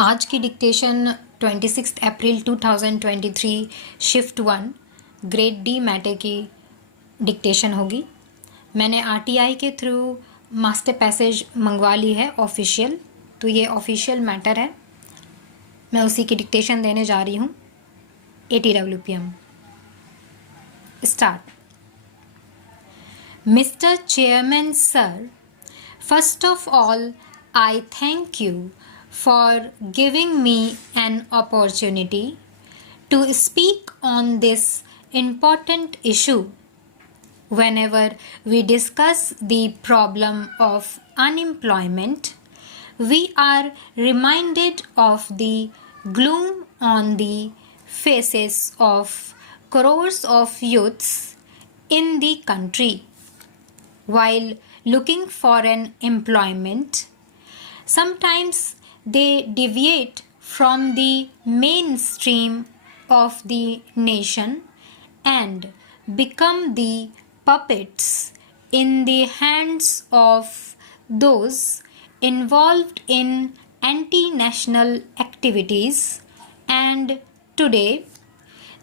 आज की डिक्टेशन 26 अप्रैल 2023 shift 1 grade D matter की डिक्टेशन होगी। मैंने RTI के थ्रू मास्टर पैसेज मंगवा ली है ऑफिशियल, तो ये ऑफिशियल मैटर है। मैं उसी की डिक्टेशन देने जा रही हूँ। 80 WPM start. Mr. Chairman, sir, first of all, I thank you for giving me an opportunity to speak on this important issue. Whenever we discuss the problem of unemployment, we are reminded of the gloom on the faces of crores of youths in the country. While looking for an employment, sometimes they deviate from the mainstream of the nation and become the puppets in the hands of those involved in anti-national activities. And today,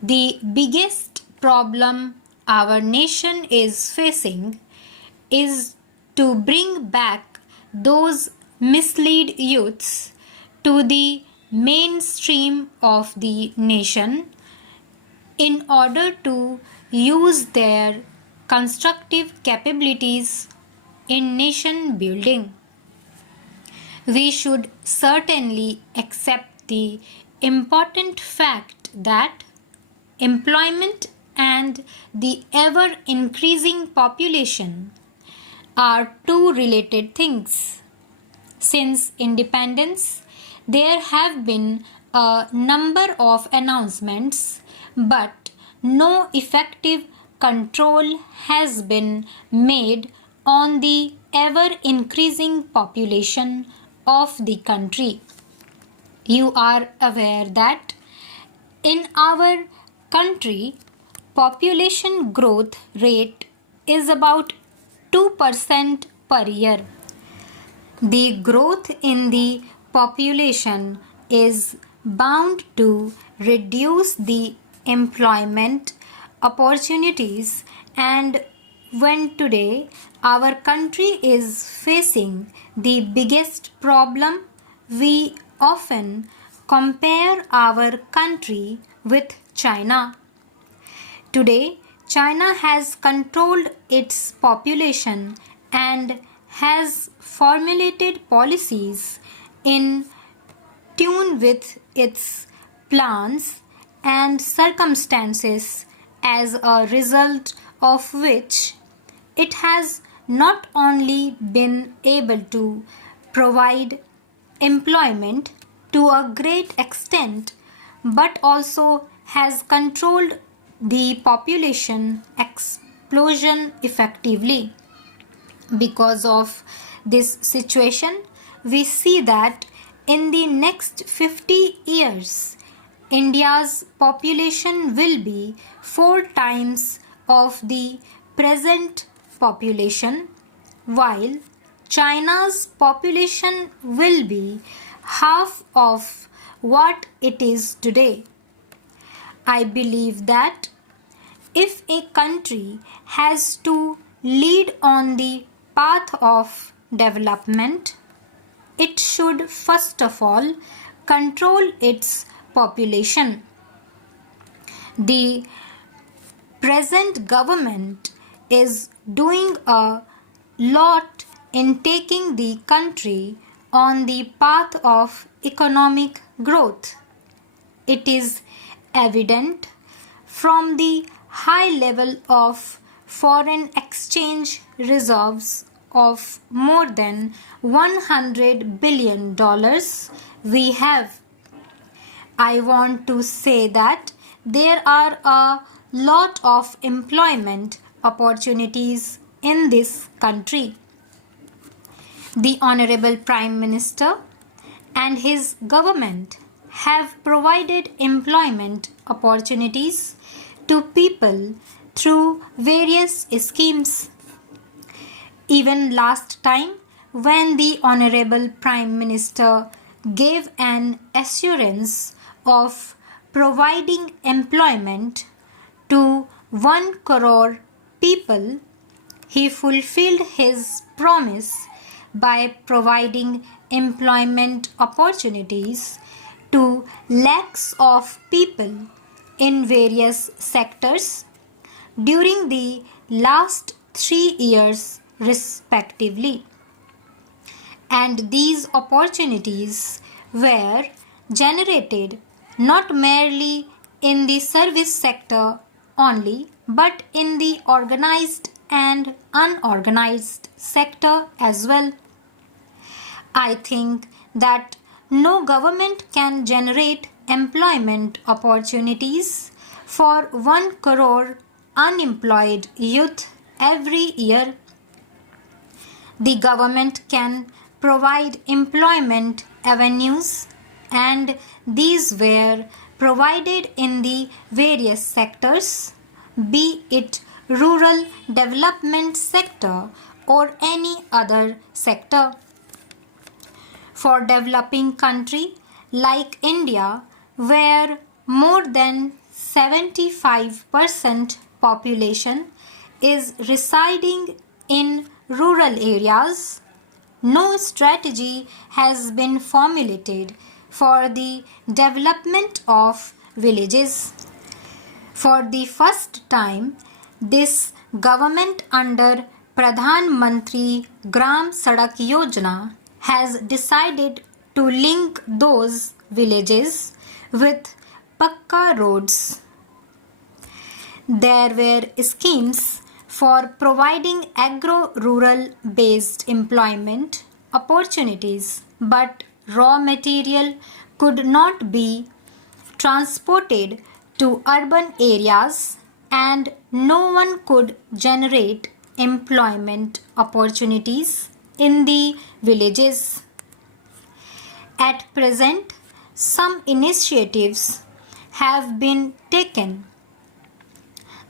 the biggest problem our nation is facing is to bring back those misled youths to the mainstream of the nation in order to use their constructive capabilities in nation building. We should certainly accept the important fact that employment and the ever increasing population are two related things. Since independence, there have been a number of announcements, but no effective control has been made on the ever increasing population of the country. You are aware that in our country, population growth rate is about 2% per year. The growth in the population is bound to reduce the employment opportunities, and when today our country is facing the biggest problem, we often compare our country with China. Today, China has controlled its population and has formulated policies in tune with its plans and circumstances, as a result of which it has not only been able to provide employment to a great extent, but also has controlled the population explosion effectively. Because of this situation, we see that in the next 50 years, India's population will be 4 times of the present population, while China's population will be half of what it is today. I believe that if a country has to lead on the path of development, it should first of all control its population. The present government is doing a lot in taking the country on the path of economic growth. It is evident from the high level of foreign exchange reserves of more than $100 billion we have. I want to say that there are a lot of employment opportunities in this country. The Honorable Prime Minister and his government have provided employment opportunities to people through various schemes. Even last time, when the Honorable Prime Minister gave an assurance of providing employment to 1 crore people, he fulfilled his promise by providing employment opportunities to lakhs of people in various sectors during the last 3 years respectively. And these opportunities were generated not merely in the service sector only, but in the organized and unorganized sector as well. I think that no government can generate employment opportunities for 1 crore unemployed youth every year. The government can provide employment avenues, and these were provided in the various sectors, be it rural development sector or any other sector. For developing country like India, where more than 75% population is residing in rural areas, no strategy has been formulated for the development of villages. For the first time, this government under Pradhan Mantri Gram Sadak Yojana has decided to link those villages with Pakka roads. There were schemes for providing agro-rural based employment opportunities, but raw material could not be transported to urban areas and no one could generate employment opportunities in the villages. At present, some initiatives have been taken.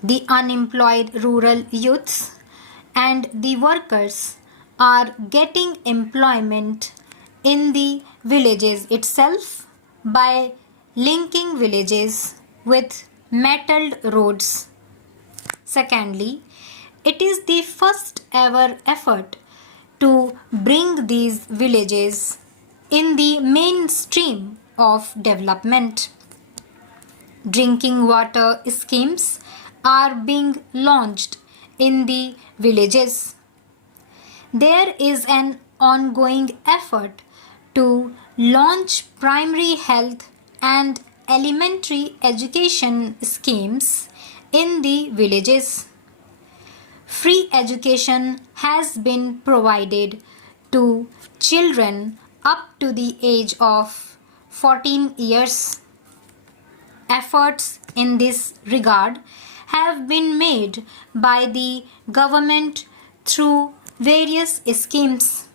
The unemployed rural youths and the workers are getting employment in the villages itself by linking villages with metalled roads. Secondly, it is the first ever effort to bring these villages in the mainstream of development. Drinking water schemes are being launched in the villages. There is an ongoing effort to launch primary health and elementary education schemes in the villages. Free education has been provided to children up to the age of 14 years. Efforts in this regard have been made by the government through various schemes.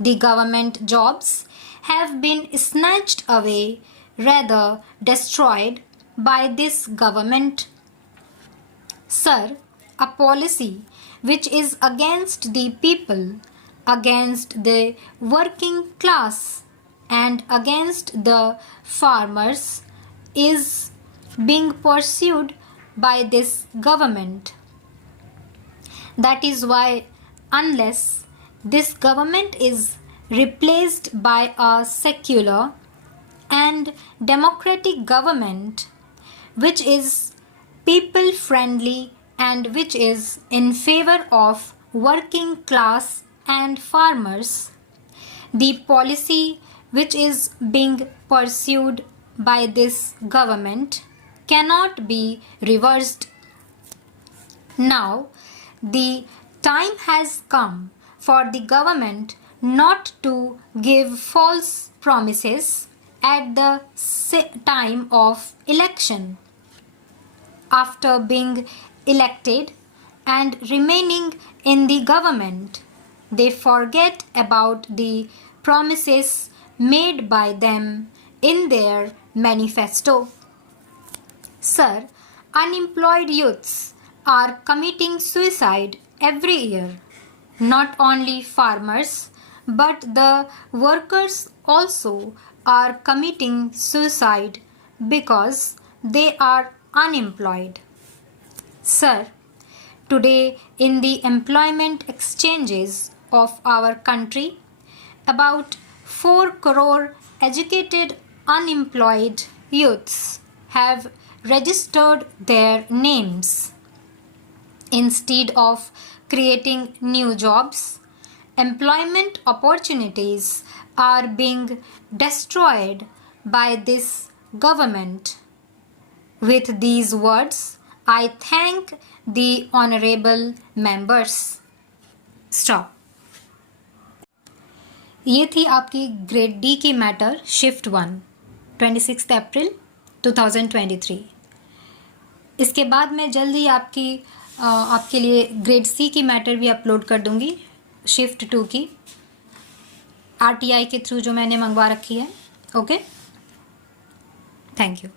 The government jobs have been snatched away, rather destroyed by this government. Sir, a policy which is against the people, against the working class, and against the farmers is being pursued by this government. That is why, unless this government is replaced by a secular and democratic government which is people friendly and which is in favor of working class and farmers, the policy which is being pursued by this government cannot be reversed. Now, the time has come for the government not to give false promises at the time of election. After being elected and remaining in the government, they forget about the promises made by them in their manifesto. Sir, unemployed youths are committing suicide every year. Not only farmers, but the workers also are committing suicide because they are unemployed. Sir, today in the employment exchanges of our country, about 4 crore educated unemployed youths have registered their names. Instead of creating new jobs, employment opportunities are being destroyed by this government. With these words, I thank the honorable members. Stop. ये थी आपकी grade D की matter shift 1 26 अप्रैल 2023। इसके बाद मैं जल्द ही आपके लिए ग्रेड सी की मैटर भी अपलोड कर दूंगी, शिफ्ट 2 की, RTI के थ्रू जो मैंने मंगवा रखी है। Okay, thank you.